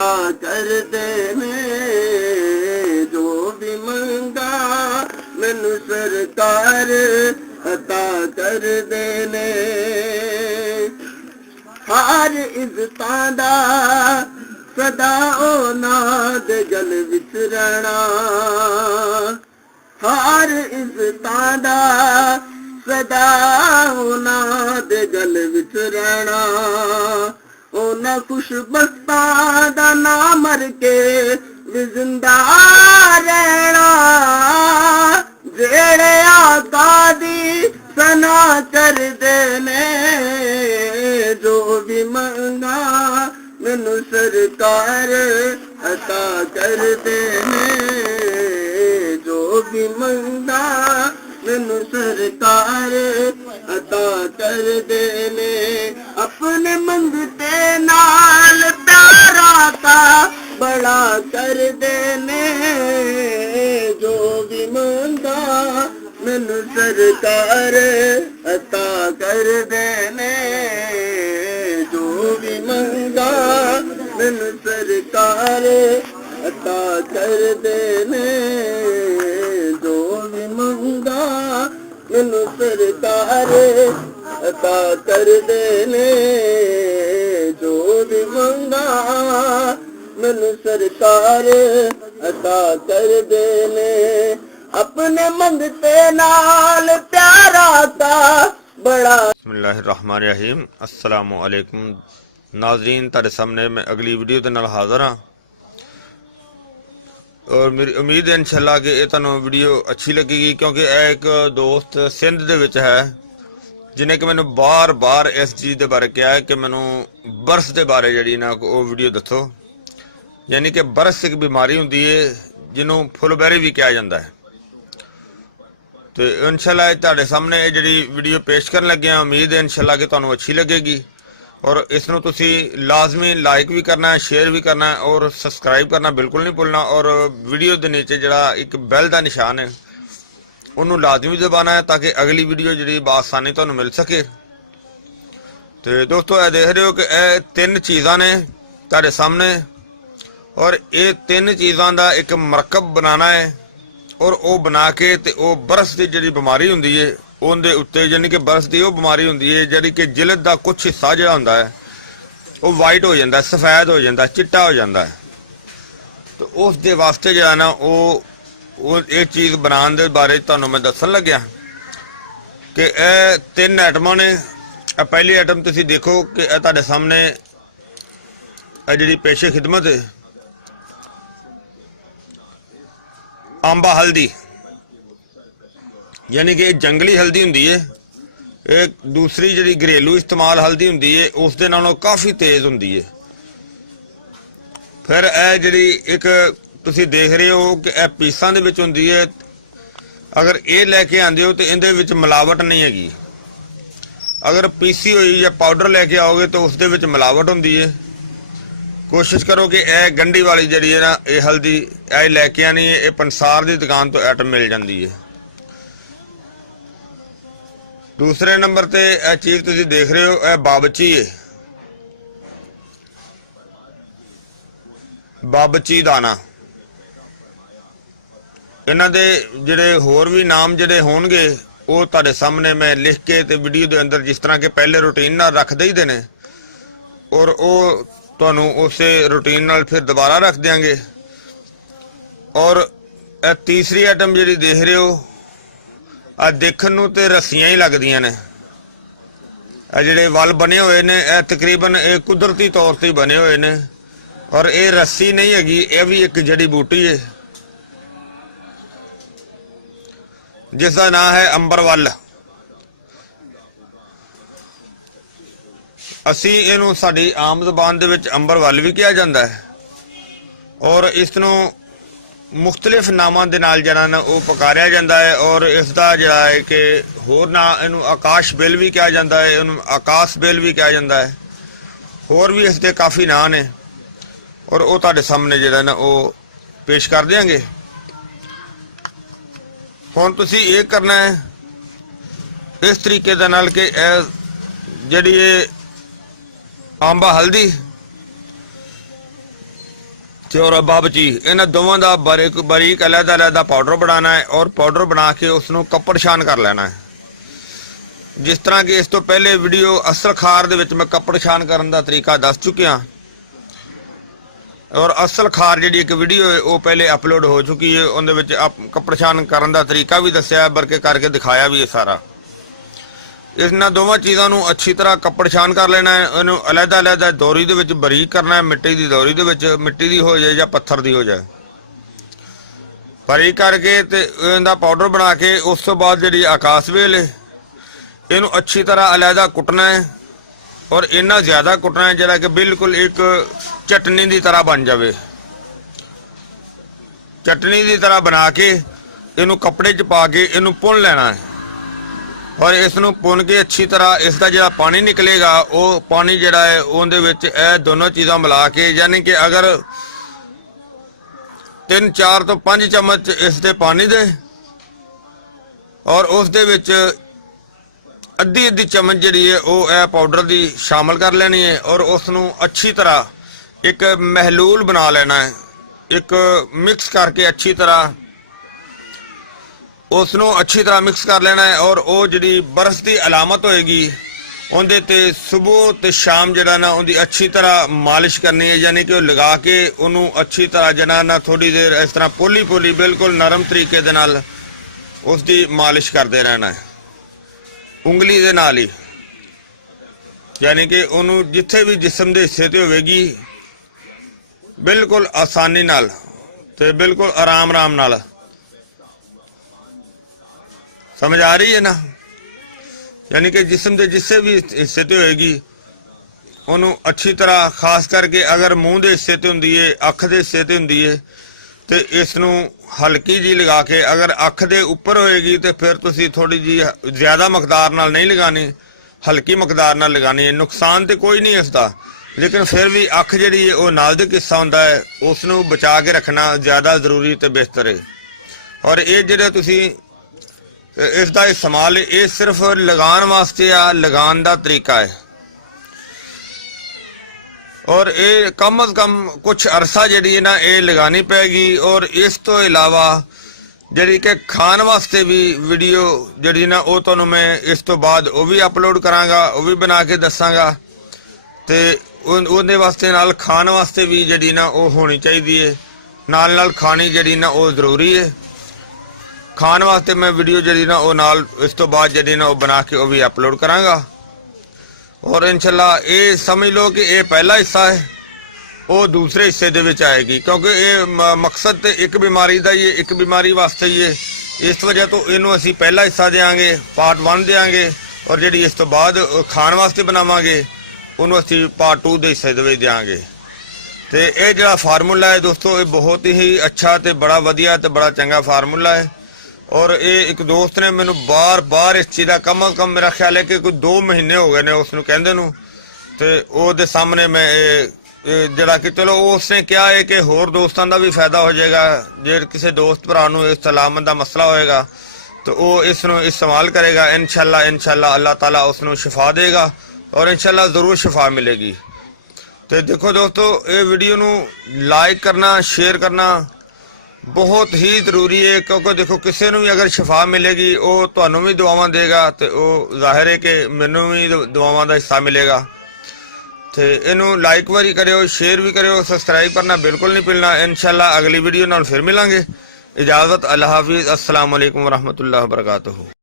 करदे ने जो भी मंगा मैनू सरकार अता करदे ने। हर इज्जतां दा सदा उन्हां दे गल विच रहना, हर इज्जतां दा सदा उन्हां दे गल विच रहना। उन्हां खुशबख्तां दा नाम मर के भी जिंदा रहना, जेड़े आका दी सना करदे ने जो भी मंगा मैनू सरकार अता करदे ने। जो भी मंगा मैनू सरकार अता करदे ने। अपने मंगते नाल प्यारा का बड़ा करदे ने। जो भी मंगा मैनू सरकार अता करदे ने। जो भी मंगा मैनू सरकार अता करदे ने। जो भी मंगा मैनू सरकार अता करदे ने। जो भी मंगा मैनू सरकार अता करदे ने। अपने मंगते नाल प्यारा का बड़ा। बिस्मिल्लाहिर्रहमानिर्रहीम। अस्सलामु अलैकुम नाज़रीन, तुहाडे सामने मैं अगली वीडियो दे नाल हाज़र हाँ और मेरी उम्मीद है इंशाअल्लाह कि ये तुहानू वीडियो अच्छी लगेगी, क्योंकि एक दोस्त सिंध दे विच है जिन्हें कि मैनू बार बार इस चीज़ के बारे कहा है कि मैनू बरस के बारे जी ना वो वीडियो दसो। यानी कि बरस एक बीमारी होंदी है जिन्हों फुलबैरी भी कहा जाता है। तो इंशाअल्लाह तुहाडे सामने जी वीडियो पेश करन लगे हैं। उम्मीद है इंशाअल्लाह कि तुहानू अच्छी लगेगी और इसनों तुसी लाजमी लाइक भी करना है, शेयर भी करना है और सबसक्राइब करना बिल्कुल नहीं भूलना। और वीडियो के नीचे जरा एक बैल का निशान है उन्होंने लाजमी दबाना है ताकि अगली वीडियो जी बआसानी तुहानू मिल सके। तो दोस्तों ये देख रहे हो कि यह तीन चीज़ां ने तुहाडे सामने और ये तीन चीज़ों का एक मरकब बनाना है और वो बना के ते वो बरस की जी बीमारी होंदी है उनके उत्ते यानी कि बरस की वो बीमारी होंदी है जी कि जिलद का कुछ हिस्सा जो होंदा है वो वाइट हो जाता है, सफेद हो जाता है, चिट्टा हो जाता है। तो उस दे वास्ते जो है ना वो ये चीज़ बनाने के बारे तुहानू मैं दसन लग्या कि यह तीन आइटमां ने। पहली आइटम तुसीं देखो कि यह तुहाडे सामने जी पेशे खिदमत है आंबा हल्दी, यानी कि जंगली हल्दी होंदी है। एक दूसरी जी घरेलू इस्तेमाल हल्दी होंदी है उस दे नालों काफ़ी तेज़ होंदी है। फिर यह जी एक तुसीं देख रहे हो कि यह पीसां दे विच होंदी है। अगर ये लैके आंदे हो तो इहदे विच मिलावट नहीं हैगी। अगर पीसी हुई या पाउडर लैके आओगे तो उस दे विच मिलावट होंदी है। कोशिश करो कि यह गंढी वाली जी है ना ये हल्दी यह लैके आनी है। ये पंसार की दुकान तो आइटम मिल जाती है। दूसरे नंबर पर यह चीज़ तुसीं देख रहे हो यह बाबची है, बाबची दाना। इन्हां दे जिहड़े होर भी नाम जिहड़े होणगे वो तुहाडे सामने मैं लिख के ते वीडियो के अंदर जिस तरह के पहले रूटीन नाल रख दईदे ने और वो तुहानू उस रूटीन नाल फिर दोबारा रख देंगे। और तीसरी आइटम जी देख रहे हो आ देखण नूं ते रस्सियां ही लगदियां ने। जिहड़े वल बने हुए ने यह तकरीबन ये कुदरती तौर पर बने हुए ने और ये रस्सी नहीं हैगी, यह भी एक जड़ी बूटी है जिसका नाम है अंबरवल। असी इनू साडी आम ज़बान दे विच अंबरवल भी कहा जाता है और इसनों मुख्तलिफ नामां दे नाल जिहड़ा ना वो पुकारिया जाता है। और इसका जिहड़ा है कि होर ना इनू आकाश बिल भी कहा जाता है, इनू आकाश बिल भी कहा जाता है, होर भी इसके काफ़ी नाम ने और वो तुहाडे सामने जिहड़ा ना वो पेश कर देंगे। हुण तुसीं ये करना है इस तरीके दे नाल कि जिहड़ी आंबा हल्दी ਤੇ ਔਰ ਬਾਬਚੀ, ਇਹਨਾਂ ਦੋਵਾਂ ਦਾ ਬਾਰੀਕ ਬਾਰੀਕ ਅਲੱਗ ਅਲੱਗ ਪਾਊਡਰ ਬਣਾਉਣਾ ਹੈ ਔਰ ਪਾਊਡਰ ਬਣਾ ਕੇ ਉਸ ਨੂੰ ਕੱਪੜਛਾਨ ਕਰ ਲੈਣਾ ਹੈ। ਜਿਸ ਤਰ੍ਹਾਂ ਕਿ ਇਸ ਤੋਂ ਪਹਿਲੇ ਵੀਡੀਓ ਅਸਲ ਖਾਰ ਦੇ ਵਿੱਚ ਮੈਂ ਕੱਪੜਛਾਨ ਕਰਨ ਦਾ ਤਰੀਕਾ ਦੱਸ ਚੁੱਕਿਆ ਔਰ ਅਸਲ ਖਾਰ ਜਿਹੜੀ ਇੱਕ ਵੀਡੀਓ ਹੈ ਉਹ ਪਹਿਲੇ ਅਪਲੋਡ ਹੋ ਚੁੱਕੀ ਹੈ। ਉਹਦੇ ਵਿੱਚ ਕੱਪੜਛਾਨ ਕਰਨ ਦਾ ਤਰੀਕਾ ਵੀ ਦੱਸਿਆ, ਬਲਕਿ ਕਰਕੇ ਦਿਖਾਇਆ ਵੀ ਹੈ ਸਾਰਾ। ਇਹਨਾਂ ਦੋਵਾਂ ਚੀਜ਼ਾਂ ਨੂੰ ਅੱਛੀ ਤਰ੍ਹਾਂ ਕੱਪੜਛਾਨ ਕਰ ਲੈਣਾ ਹੈ। ਇਹਨੂੰ ਅਲੱਗ ਅਲੱਗ ਦੋਰੀ ਦੇ ਵਿੱਚ ਬਰੀਕ ਕਰਨਾ ਹੈ, ਮਿੱਟੀ ਦੀ ਦੋਰੀ ਦੇ ਵਿੱਚ, ਮਿੱਟੀ ਦੀ ਹੋ ਜਾਏ ਜਾਂ ਪੱਥਰ ਦੀ ਹੋ ਜਾਏ, ਬਰੀਕ ਕਰਕੇ ਤੇ ਇਹਦਾ ਪਾਊਡਰ ਬਣਾ ਕੇ ਉਸ ਤੋਂ ਬਾਅਦ ਜਿਹੜੀ ਆਕਾਸ਼ ਵੇਲ ਹੈ ਇਹਨੂੰ ਅੱਛੀ ਤਰ੍ਹਾਂ ਅਲੱਗਾ ਕੁੱਟਣਾ ਹੈ ਔਰ ਇੰਨਾ ਜ਼ਿਆਦਾ ਕੁੱਟਣਾ ਹੈ ਜਿਹੜਾ ਕਿ ਬਿਲਕੁਲ ਇੱਕ ਚਟਨੀ ਦੀ ਤਰ੍ਹਾਂ ਬਣ ਜਾਵੇ। ਚਟਨੀ ਦੀ ਤਰ੍ਹਾਂ ਬਣਾ ਕੇ ਇਹਨੂੰ ਕੱਪੜੇ 'ਚ ਪਾ ਕੇ ਇਹਨੂੰ ਭੁੰਨ ਲੈਣਾ ਹੈ ਔਰ ਇਸ ਨੂੰ ਭੁੰਨ ਕੇ ਅੱਛੀ ਤਰ੍ਹਾਂ ਇਸ ਦਾ ਜਿਹੜਾ ਪਾਣੀ ਨਿਕਲੇਗਾ ਉਹ ਪਾਣੀ ਜਿਹੜਾ ਹੈ ਉਹਦੇ ਵਿੱਚ ਇਹ ਦੋਨੋਂ ਚੀਜ਼ਾਂ ਮਿਲਾ ਕੇ, ਯਾਨੀ ਕਿ ਅਗਰ 3 4 ਤੋਂ 5 ਚਮਚ ਇਸ ਦੇ ਪਾਣੀ ਦੇ ਔਰ ਉਸ ਦੇ ਵਿੱਚ ਅੱਧੀ ਚਮਚ ਜਿਹੜੀ ਹੈ ਉਹ ਇਹ ਪਾਊਡਰ ਦੀ ਸ਼ਾਮਲ ਕਰ ਲੈਣੀ ਹੈ ਔਰ ਉਸ ਨੂੰ ਅੱਛੀ ਤਰ੍ਹਾਂ ਇੱਕ ਮਹਿਲੂਲ ਬਣਾ ਲੈਣਾ ਹੈ। ਇੱਕ ਮਿਕਸ ਕਰਕੇ ਅੱਛੀ ਤਰ੍ਹਾਂ ਉਸ ਨੂੰ ਅੱਛੀ ਤਰ੍ਹਾਂ ਮਿਕਸ ਕਰ ਲੈਣਾ ਹੈ ਔਰ ਉਹ ਜਿਹੜੀ ਬਰਸ ਦੀ ਅਲਾਮਤ ਹੋਏਗੀ ਉਹਦੇ ਤੇ ਸਵੇਰ ਤੇ ਸ਼ਾਮ ਜਿਹੜਾ ਨਾ ਉਹਦੀ ਅੱਛੀ ਤਰ੍ਹਾਂ ਮਾਲਿਸ਼ ਕਰਨੀ ਹੈ, ਯਾਨੀ ਕਿ ਉਹ ਲਗਾ ਕੇ ਉਹਨੂੰ ਅੱਛੀ ਤਰ੍ਹਾਂ ਜਿਹੜਾ ਨਾ ਥੋੜੀ ਦੇਰ ਇਸ ਤਰ੍ਹਾਂ ਪੋਲੀ ਪੋਲੀ ਬਿਲਕੁਲ ਨਰਮ ਤਰੀਕੇ ਦੇ ਨਾਲ ਉਸ ਦੀ ਮਾਲਿਸ਼ ਕਰਦੇ ਰਹਿਣਾ ਹੈ ਉਂਗਲੀ ਦੇ ਨਾਲ ਹੀ, ਯਾਨੀ ਕਿ ਉਹਨੂੰ ਜਿੱਥੇ ਵੀ ਜਿਸਮ ਦੇ ਹਿੱਸੇ ਤੇ ਹੋਵੇਗੀ ਬਿਲਕੁਲ ਆਸਾਨੀ ਨਾਲ ਤੇ ਬਿਲਕੁਲ ਆਰਾਮ ਨਾਲ। समझ आ रही है ना? यानी कि जिस्म के जिससे भी हिस्से ते होएगी ਉਹਨੂੰ ਅੱਛੀ ਤਰ੍ਹਾਂ, ਖਾਸ ਕਰਕੇ ਅਗਰ ਮੂੰਹ ਦੇ ਹਿੱਸੇ ਤੇ ਹੁੰਦੀ ਹੈ, ਅੱਖ ਦੇ ਹਿੱਸੇ ਤੇ ਹੁੰਦੀ ਹੈ ਤੇ ਇਸ ਨੂੰ ਹਲਕੀ ਜੀ ਲਗਾ ਕੇ, ਅਗਰ ਅੱਖ ਦੇ ਉੱਪਰ ਹੋਏਗੀ ਤੇ ਫਿਰ ਤੁਸੀਂ ਥੋੜੀ ਜੀ ਜ਼ਿਆਦਾ ਮਕਦਾਰ ਨਾਲ ਨਹੀਂ ਲਗਾਣੀ, ਹਲਕੀ ਮਕਦਾਰ ਨਾਲ ਲਗਾਣੀ ਹੈ। ਨੁਕਸਾਨ ਤੇ ਕੋਈ ਨਹੀਂ ਇਸ ਦਾ, ਲੇਕਿਨ ਫਿਰ ਵੀ ਅੱਖ ਜਿਹੜੀ ਹੈ ਉਹ ਨਾਜ਼ੁਕ ਹਿੱਸਾ ਹੁੰਦਾ ਹੈ, ਉਸ ਨੂੰ ਬਚਾ ਕੇ ਰੱਖਣਾ ਜ਼ਿਆਦਾ ਜ਼ਰੂਰੀ ਤੇ ਬਿਹਤਰ ਹੈ। ਔਰ ਇਹ ਜਿਹੜੇ ਤੁਸੀਂ ਇਸ ਦਾ ਇਸਤੇਮਾਲ ਇਹ ਸਿਰਫ ਲਗਾਉਣ ਵਾਸਤੇ ਆ, ਲਗਾਉਣ ਦਾ ਤਰੀਕਾ ਹੈ ਔਰ ਇਹ ਕਮ ਅਜ਼ ਕਮ ਕੁਝ ਅਰਸਾ ਜਿਹੜੀ ਹੈ ਨਾ ਇਹ ਲਗਾਣੀ ਪੈਗੀ। ਔਰ ਇਸ ਤੋਂ ਇਲਾਵਾ ਜਿਹੜੀ ਕਿ ਖਾਣ ਵਾਸਤੇ ਵੀ ਵੀਡੀਓ ਜਿਹੜੀ ਨਾ ਉਹ ਤੁਹਾਨੂੰ ਮੈਂ ਇਸ ਤੋਂ ਬਾਅਦ ਉਹ ਵੀ ਅਪਲੋਡ ਕਰਾਂਗਾ, ਉਹ ਵੀ ਬਣਾ ਕੇ ਦੱਸਾਂਗਾ ਤੇ ਉਹਦੇ ਵਾਸਤੇ ਨਾਲ ਖਾਣ ਵਾਸਤੇ ਵੀ ਜਿਹੜੀ ਨਾ ਉਹ ਹੋਣੀ ਚਾਹੀਦੀ ਹੈ, ਨਾਲ ਖਾਣੀ ਜਿਹੜੀ ਨਾ ਉਹ ਜ਼ਰੂਰੀ ਹੈ। ਖਾਣ ਵਾਸਤੇ ਮੈਂ ਵੀਡੀਓ ਜਿਹੜੀ ਨਾ ਉਹ ਨਾਲ ਇਸ ਤੋਂ ਬਾਅਦ ਜਿਹੜੀ ਨਾ ਉਹ ਬਣਾ ਕੇ ਉਹ ਵੀ ਅਪਲੋਡ ਕਰਾਂਗਾ। ਔਰ ਇਨਸ਼ਾਅੱਲਾ ਇਹ ਸਮਝ ਲਓ ਕਿ ਇਹ ਪਹਿਲਾ ਹਿੱਸਾ ਹੈ, ਉਹ ਦੂਸਰੇ ਹਿੱਸੇ ਦੇ ਵਿੱਚ ਆਏਗੀ, ਕਿਉਂਕਿ ਇਹ ਮਕਸਦ ਤੇ ਇੱਕ ਬਿਮਾਰੀ ਦਾ ਹੀ ਹੈ, ਇੱਕ ਬਿਮਾਰੀ ਵਾਸਤੇ ਹੀ ਹੈ। ਇਸ ਵਜ੍ਹਾ ਤੋਂ ਇਹਨੂੰ ਅਸੀਂ ਪਹਿਲਾ ਹਿੱਸਾ ਦੇਵਾਂਗੇ, ਪਾਰਟ 1 ਦੇਵਾਂਗੇ ਔਰ ਜਿਹੜੀ ਇਸ ਤੋਂ ਬਾਅਦ ਖਾਣ ਵਾਸਤੇ ਬਣਾਵਾਂਗੇ ਉਹਨੂੰ ਅਸੀਂ ਪਾਰਟ 2 ਦੇ ਹਿੱਸੇ ਦੇ ਵਿੱਚ ਦੇਵਾਂਗੇ। ਤੇ ਇਹ ਜਿਹੜਾ ਫਾਰਮੂਲਾ ਹੈ ਦੋਸਤੋ, ਇਹ ਬਹੁਤ ਹੀ ਅੱਛਾ ਤੇ ਬੜਾ ਵਧੀਆ ਤੇ ਬੜਾ ਚੰਗਾ ਫਾਰਮੂਲਾ ਹੈ। ਔਰ ਇਹ ਇੱਕ ਦੋਸਤ ਨੇ ਮੈਨੂੰ ਬਾਰ ਇਸ ਚੀਜ਼ ਦਾ ਕਮ ਅਜ਼ ਕਮ ਮੇਰਾ ਖਿਆਲ ਹੈ ਕਿ ਕੋਈ 2 ਮਹੀਨੇ ਹੋ ਗਏ ਨੇ ਉਸ ਨੂੰ ਕਹਿੰਦੇ ਨੂੰ, ਤੇ ਉਹਦੇ ਸਾਹਮਣੇ ਮੈਂ ਇਹ ਜਿਹੜਾ ਕਿ ਚਲੋ ਉਸਨੇ ਕਿਹਾ ਹੈ ਕਿ ਹੋਰ ਦੋਸਤਾਂ ਦਾ ਵੀ ਫਾਇਦਾ ਹੋ ਜਾਏਗਾ, ਜੇ ਕਿਸੇ ਦੋਸਤ ਭਰਾ ਨੂੰ ਇਸ ਸਲਾਮਤ ਦਾ ਮਸਲਾ ਹੋਏਗਾ ਤਾਂ ਉਹ ਇਸ ਨੂੰ ਇਸਤੇਮਾਲ ਕਰੇਗਾ। ਇਨਸ਼ਾਅੱਲਾ ਅੱਲਾਹ ਤਾਲਾ ਉਸ ਨੂੰ ਸ਼ਿਫਾ ਦੇਗਾ ਔਰ ਇਨਸ਼ਾਅੱਲਾ ਜ਼ਰੂਰ ਸ਼ਿਫਾ ਮਿਲੇਗੀ। ਤੇ ਦੇਖੋ ਦੋਸਤੋ, ਇਹ ਵੀਡੀਓ ਨੂੰ ਲਾਈਕ ਕਰਨਾ, ਸ਼ੇਅਰ ਕਰਨਾ ਬਹੁਤ ਹੀ ਜ਼ਰੂਰੀ ਹੈ, ਕਿਉਂਕਿ ਦੇਖੋ ਕਿਸੇ ਨੂੰ ਵੀ ਅਗਰ ਸ਼ਿਫਾ ਮਿਲੇਗੀ ਉਹ ਤੁਹਾਨੂੰ ਵੀ ਦੁਆਵਾਂ ਦੇਗਾ ਤੇ ਉਹ ਜ਼ਾਹਿਰ ਹੈ ਕਿ ਮੈਨੂੰ ਵੀ ਦੁਆਵਾਂ ਦਾ ਹਿੱਸਾ ਮਿਲੇਗਾ। ਤੇ ਇਹਨੂੰ ਲਾਈਕ ਵੀ ਕਰਿਓ, ਸ਼ੇਅਰ ਵੀ ਕਰਿਓ, ਸਬਸਕ੍ਰਾਈਬ ਕਰਨਾ ਬਿਲਕੁਲ ਨਹੀਂ ਭੁੱਲਣਾ। ਇਨਸ਼ਾਅੱਲਾ ਅਗਲੀ ਵੀਡੀਓ ਨਾਲ ਫਿਰ ਮਿਲਾਂਗੇ। ਇਜਾਜ਼ਤ, ਅੱਲਾਹ ਹਾਫਿਜ਼, अस्सलाम वालेकुम रहमतुल्लाहि व बरकातुहू।